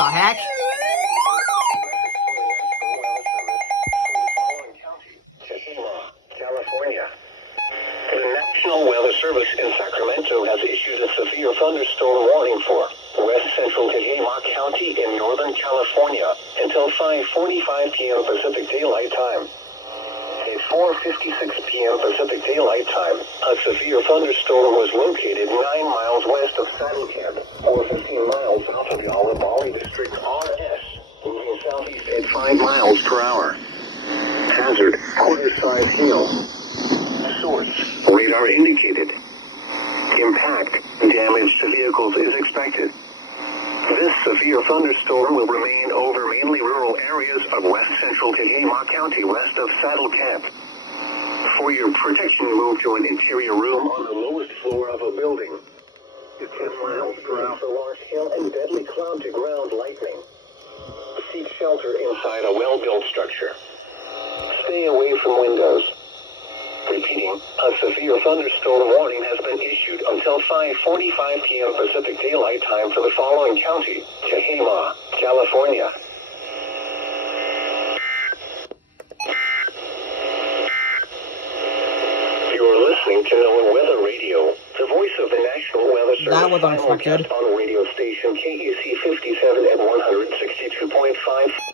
the heck? California. The National Weather Service in Sacramento has issued a severe thunderstorm warning for west central Tehama County in Northern California until 5:45 p.m. Pacific Daylight Time. At 4:56 p.m. Pacific Daylight Time, a severe thunderstorm was located 9 miles west of Saddle Camp, or 15 miles south of the Olive Valley District RS, moving southeast at 5 miles per hour. Hazard, quarter-size hail. Source, radar indicated. Impact, damage to vehicles is expected. This severe thunderstorm will remain over mainly rural areas of west central Tehama County west of Saddle Camp. For your protection, move to an interior room on the lowest floor of a building. 10 miles per hour for large hail and deadly cloud-to-ground lightning. Seek shelter inside a well-built structure. Stay away from windows. Repeating, a severe thunderstorm warning has been issued until 5:45 p.m. Pacific Daylight Time for the following county: Tehama, California. You're listening to NOAA Weather Radio, the voice of the National Weather Service. That was unexpected. On radio station KEC 57 at 162.5.